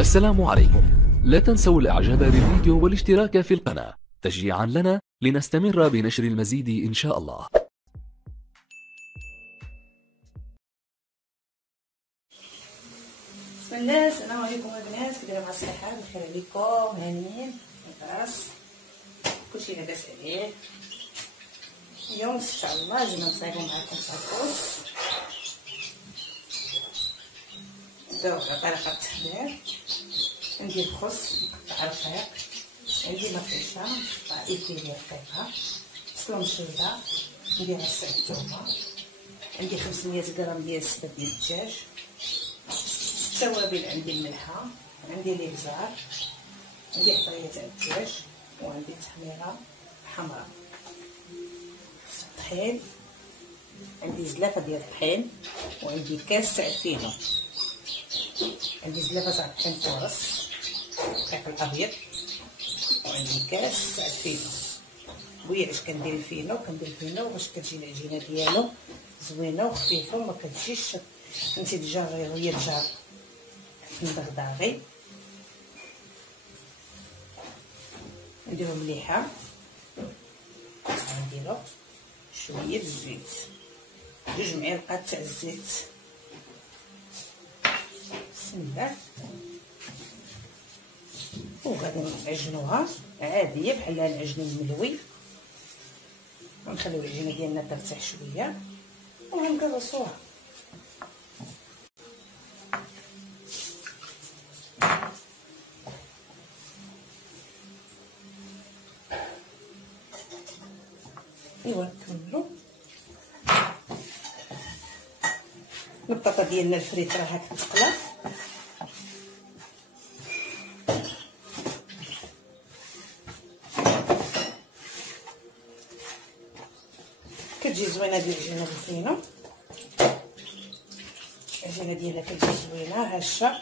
السلام عليكم. لا تنسوا الاعجاب بالفيديو والاشتراك في القناة تشجيعا لنا لنستمر بنشر المزيد ان شاء الله. بسم الله. السلام عليكم البنات، كي دايرين؟ مع الصحة بخير عليكم، هانيين لاباس، كلشي لاباس عليه. اليوم ان شاء الله جينا نصايبو معكم فاكوس. نبداو بطريقة التحضير. عندي الخس مقطع رقيق، عندي مطيشة مقطع إكليل رقيقة، بصلة مشلضة، عندي عصير الثومة، عندي 500 غرام ديال السبت ديال الدجاج، التوابل عندي الملحة، عندي الابزار، عندي قطرية تاع الدجاج، وعندي تحميرة حمراء، الطحين، عندي زلافة ديال الطحين، وعندي كاس تاع الفينو، عندي زلافة تاع الطحين فورس الرقيق الابيض، وعندي كاس تاع الفينو. بويا علاش كندير الفينو؟ كندير الفينو باش كتجي العجينه ديالو زوينه وخفيفه وما كتجيش فهمتي الجار هي الجار مدغدغي. نديرو مليحه، نديرو شويه الزيت، 2 معالق تاع الزيت. بسم الله. وغادي نعجنوها عاديه بحال العجن الملوي، ونخليو العجينه ديالنا ترتاح شويه وغنقرصوها. ايوا نكملو. البطاطا ديالنا الفريت راها كتقلى، كتجي زوينه ديال العجينه بالفينو. العجينه ديالها كتجي زوينه هشه.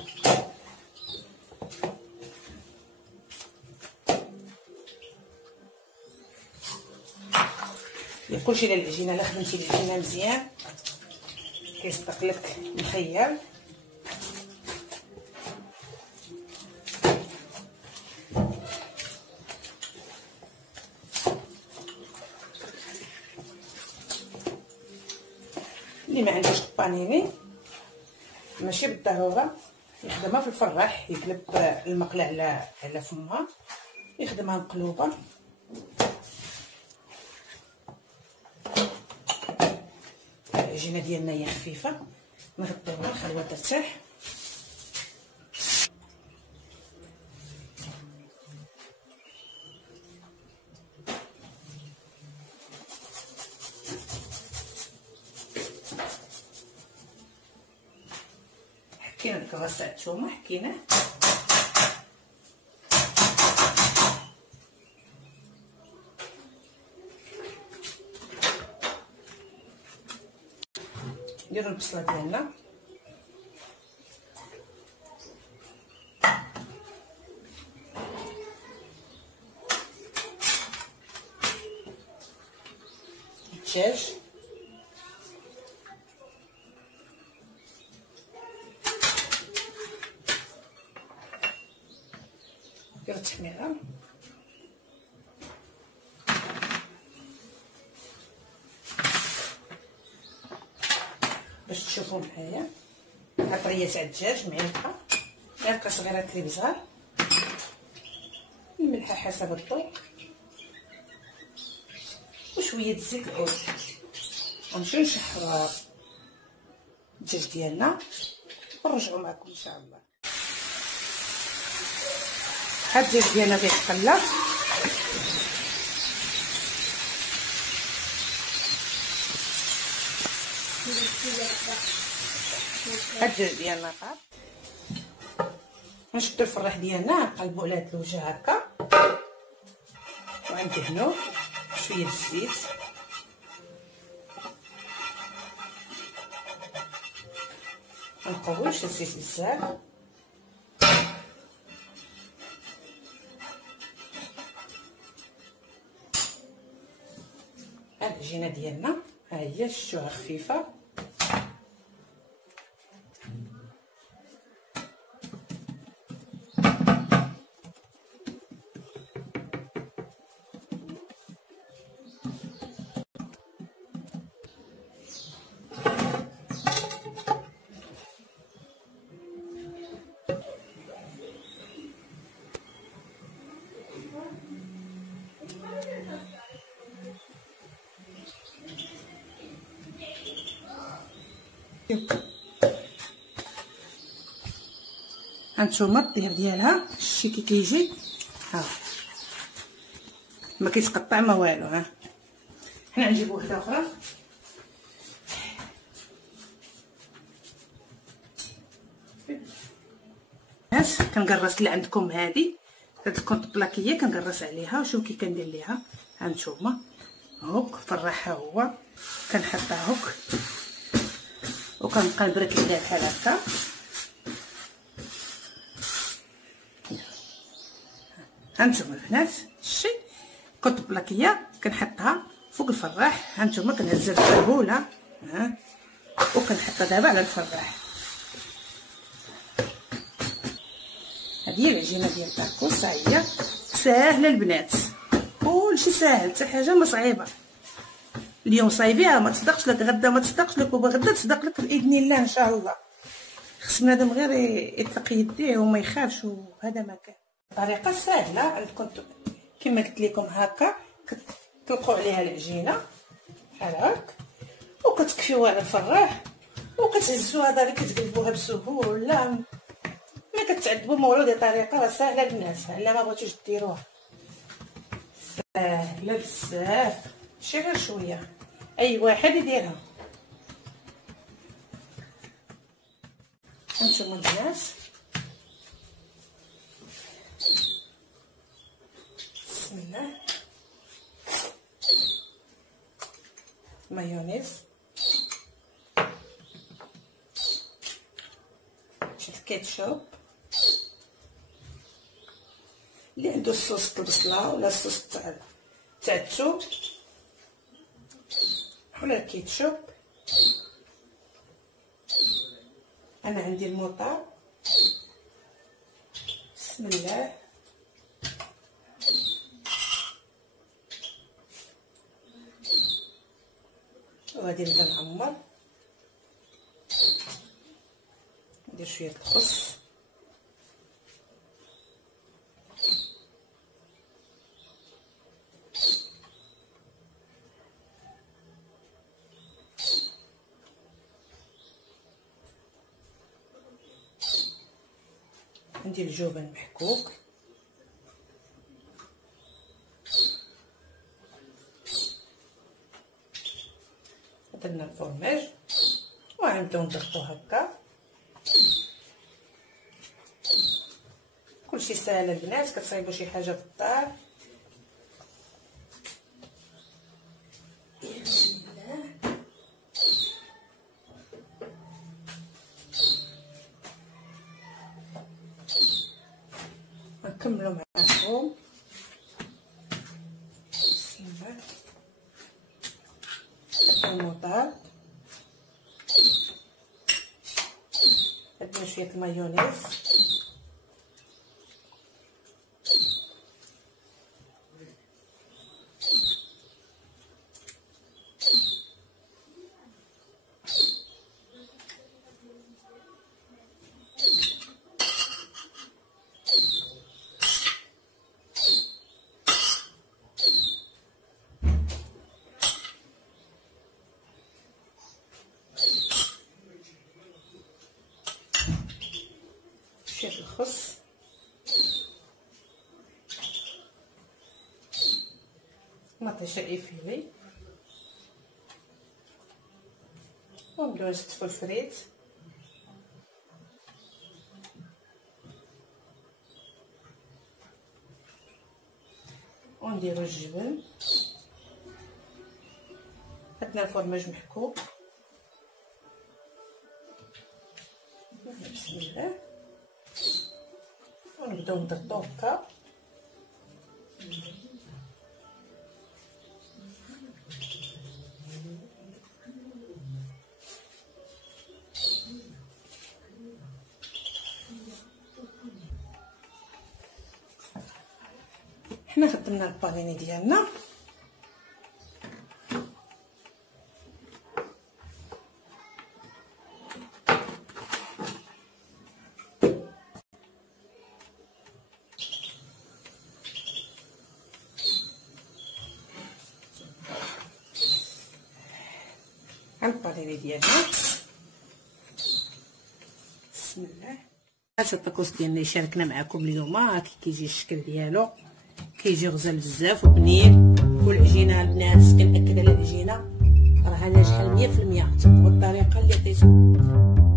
كلشي على العجينه، الا خدمتي العجينه مزيان كيصدق لك مخير. اللي ما عندوش البانيني ماشي بالضروره يخدمها في الفراح، يقلب المقله على فمها، يخدمها مقلوبه. العجينه ديالنا هي خفيفه، نغطيوها نخليوها ترتاح. حكينا ديك الراس تاع الثومه، حكيناه نديرو البصله ديالنا، الدجاج، نديرو التحميره، باش تشوفوا معايا. قطريه تاع الدجاج، معلقه صغيره ديال الابزار، الملحه حسب الذوق، وشويه زيت العود. غنمشيو نشحروا الدجاج ديالنا ونرجعوا معكم ان شاء الله. ها الدجاج ديالنا كيتقلى، الدجاج ديالنا طاب. نشدو الفراح ديالنا، نقلبو على هاد الوجه هكا، وندهنوه شويه الزيت، منقويوش الزيت بزاف. هاد العجينه ديالنا ها هي، شفتوها خفيفه. هانتوما الطياب ديالها شتي كي كيجي، ها ما كيتقطع ما والو. ها حنا نجيبو وحده اخرى. ناس كنقرص اللي عندكم هاد الكونط بلاكيه كنقرص عليها، وشوف كي كندير ليها. هانتوما هوك فرحها هو كنحطها هوك وكنبقى نبرك عليها بحال هكا. هانتوما البنات شتي كونط بلاكيه كنحطها فوق الفراح. هانتوما كنهز الفرهوله ها وكنحطها دابا على الفراح. هذه هي العجينه ديال الطاكوس. هي ساهله البنات، كلشي ساهل، حتى حاجه ما صعيبه. اليوم صايبيها ما تصدقش لك، غدا ما تصدقش لك، وبغدا تصدق لك باذن الله ان شاء الله. خص بنادم غير يطلق يديه وما يخافش، وهذا ما كان. طريقه سهله عندكم كما قلت لكم. هكا كتطلقوا عليها العجينه بحال هاك وكتكفيوها على الفراح وكتهزوها دابا كتقلبوها بسهوله. ملي كتعذبوا مولود طريقه راه ساهله البنات، الا ما بغيتوش ديروها ساهله بزاف، ماشي غير شويه، اي واحد يديرها. هانتوما البنات بسم الله. مايونيز، شي الكيتشوب، اللي عنده الصوص البصله ولا الصوص تاع الثوم ولا الكيتشوب. انا عندي الموطار. بسم الله. وغادي نبدا نعمر، ندير شويه الخس، ندير الجبن محكوك، درنا الفرماج وغنبداو نضغطو هكا. كلشي ساهل البنات، كتصايبوا شي حاجه في الدار. بسم الله. نكملوا معاكم. بسم الله. الموطار، درنا شويه المايونيز، شويه الخس، مطيشه ايفيلي، ونبداو نستفو الفريت. ونديرو الجبن، درنا الفرماج محكوك. بسم الله. ونبداو نضغطو هكا. حنا خدمنا البانيني ديالنا، البانيني ديالنا هذا الطاكوس ديالنا اللي شاركنا معكم اليوم، ها كيجي الشكل ديالو، كيجي غزال بزاف وبنين. والعجينه البنات كنأكد على العجينه راها ناجحه 100%. تبعوا الطريقه اللي عطيتكم.